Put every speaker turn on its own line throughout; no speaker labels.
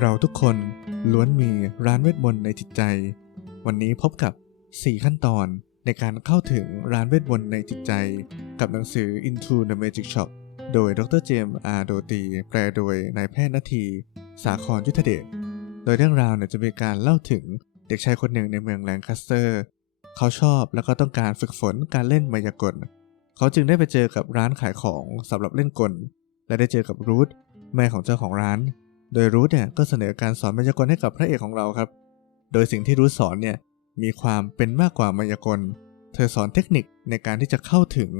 เราทุกคนล้วนมีร้านเวทมนต์ในจิตใจ วันนี้พบกับ 4 ขั้นตอนในการเข้าถึงร้านเวทมนต์ในจิตใจ กับหนังสือ Into the Magic Shop โดยดรเจมส์อาร์โดตี แปลโดยนายแพทย์นาที สาครยุทธเดช โดยเรื่องราวเนี่ยจะมีการเล่าถึงเด็กชายคนหนึ่งในเมืองแลงคัสเตอร์ เขาชอบแล้วก็ต้องการฝึกฝนการเล่นมายากล เขาจึงได้ไปเจอกับร้านขายของสำหรับเล่นกล และได้เจอกับรูทแม่ของเจ้าของร้าน โดยรูทเนี่ยก็เสนอการสอนมายากลให้กับพระเอกของเราครับ โดยสิ่งที่รูทสอนเนี่ยมีความเป็นมากกว่ามายากล เธอสอนเทคนิคในการที่จะเข้าถึง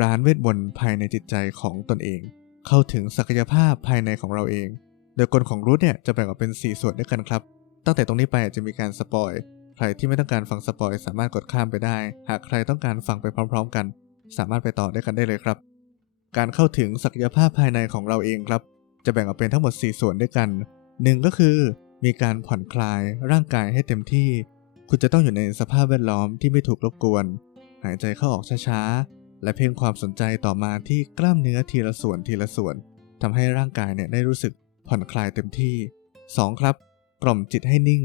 ร้านเวทมนต์ภายในจิตใจของตนเอง เข้าถึงศักยภาพภายในของเราเอง โดยกลของรูทเนี่ยจะแบ่งออกเป็น 4 ส่วนด้วยกันครับ ตั้งแต่ตรงนี้ไปอาจจะมีการสปอย ใครที่ไม่ต้องการฟังสปอยสามารถกดข้ามไปได้ หากใครต้องการฟังไปพร้อม ๆ กัน สามารถไปต่อได้กันได้เลยครับ การเข้าถึงศักยภาพภายในของเราเองครับ จะแบ่งออกเป็นทั้งหมด 4 ส่วนด้วยกัน1ก็คือมีการผ่อนคลายร่างกายให้เต็มที่ คุณจะต้องอยู่ในสภาพแวดล้อมที่ไม่ถูกรบกวน หายใจเข้าออกช้าๆ และเพ่งความสนใจต่อมาที่กล้ามเนื้อทีละส่วนทีละส่วนทำให้ร่างกายเนี่ยได้รู้สึกผ่อนคลายเต็มที่ 2. ครับ กล่อมจิตให้นิ่ง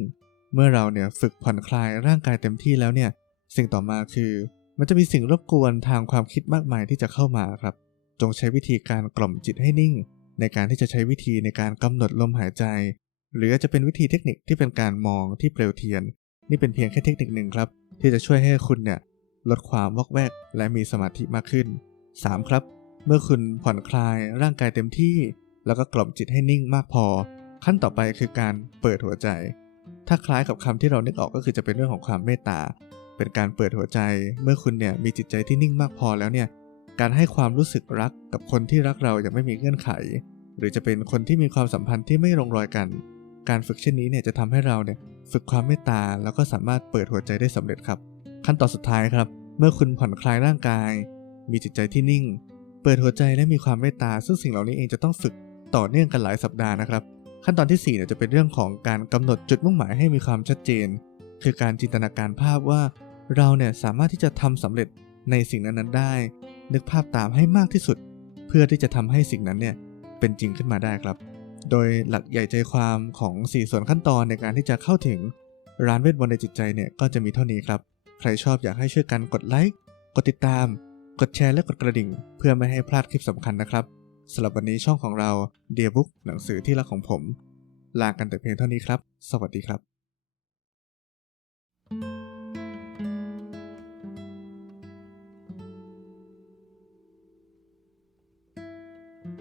เมื่อเราเนี่ยฝึกผ่อนคลายร่างกายเต็มที่แล้วเนี่ย สิ่งต่อมาคือ มันจะมีสิ่งรบกวนทางความคิดมากมายที่จะเข้ามาครับ จงใช้วิธีการกล่อมจิตให้นิ่ง ในการที่จะใช้วิธีในการกำหนดลมหายใจ หรือจะเป็นวิธีเทคนิคที่เป็นการมองที่เปลวเทียน นี่เป็นเพียงแค่เทคนิคหนึ่งครับ ที่จะช่วยให้คุณเนี่ยลดความวอกแวกและมีสมาธิมากขึ้น 3. ครับ เมื่อคุณผ่อนคลายร่างกายเต็มที่ แล้วก็กล่อมจิตให้นิ่งมากพอ ขั้นต่อไปคือการเปิดหัวใจ ถ้าคล้ายกับคำที่เรานึกออกก็คือจะเป็นเรื่องของความเมตตา เป็นการเปิดหัวใจ เมื่อคุณเนี่ยมีจิตใจที่นิ่งมากพอแล้วเนี่ย การให้ความรู้สึกรักกับคนที่รักเราอย่างไม่มีเงื่อนไข หรือจะเป็นคนที่มีความสัมพันธ์ที่ไม่ลงรอยกัน การฝึกเช่นนี้เนี่ยจะทำให้เราเนี่ยฝึกความเมตตาแล้วก็สามารถเปิดหัวใจได้สำเร็จครับ ขั้นตอนสุดท้ายครับ เมื่อคุณผ่อนคลายร่างกาย มีจิตใจที่นิ่ง เปิดหัวใจและมีความเมตตา ซึ่งสิ่งเหล่านี้เองจะต้องฝึกต่อเนื่องกันหลายสัปดาห์นะครับ ขั้นตอนที่4เนี่ยจะเป็นเรื่องของการกำหนดจุดมุ่งหมายให้มีความชัดเจน คือการจินตนาการภาพว่า เราเนี่ยสามารถที่จะทำสำเร็จในสิ่งนั้นๆได้ นึกภาพตามให้มากที่สุด เพื่อที่จะทำให้สิ่งนั้นเนี่ยเป็นจริงขึ้นมาได้ครับ โดยหลักใหญ่ใจความของ 4 ส่วนขั้นตอนในการที่จะเข้าถึงร้านเวทมนต์ในจิตใจเนี่ยก็จะมีเท่านี้ครับ ใครชอบอยากให้ช่วยกันกดไลค์กดติดตาม กดแชร์และกดกระดิ่ง เพื่อไม่ให้พลาดคลิปสำคัญนะครับสำหรับวันนี้ช่องของเราเดียบุ๊กหนังสือที่รักของผมลากันแต่เพียงเท่านี้ครับ สวัสดีครับ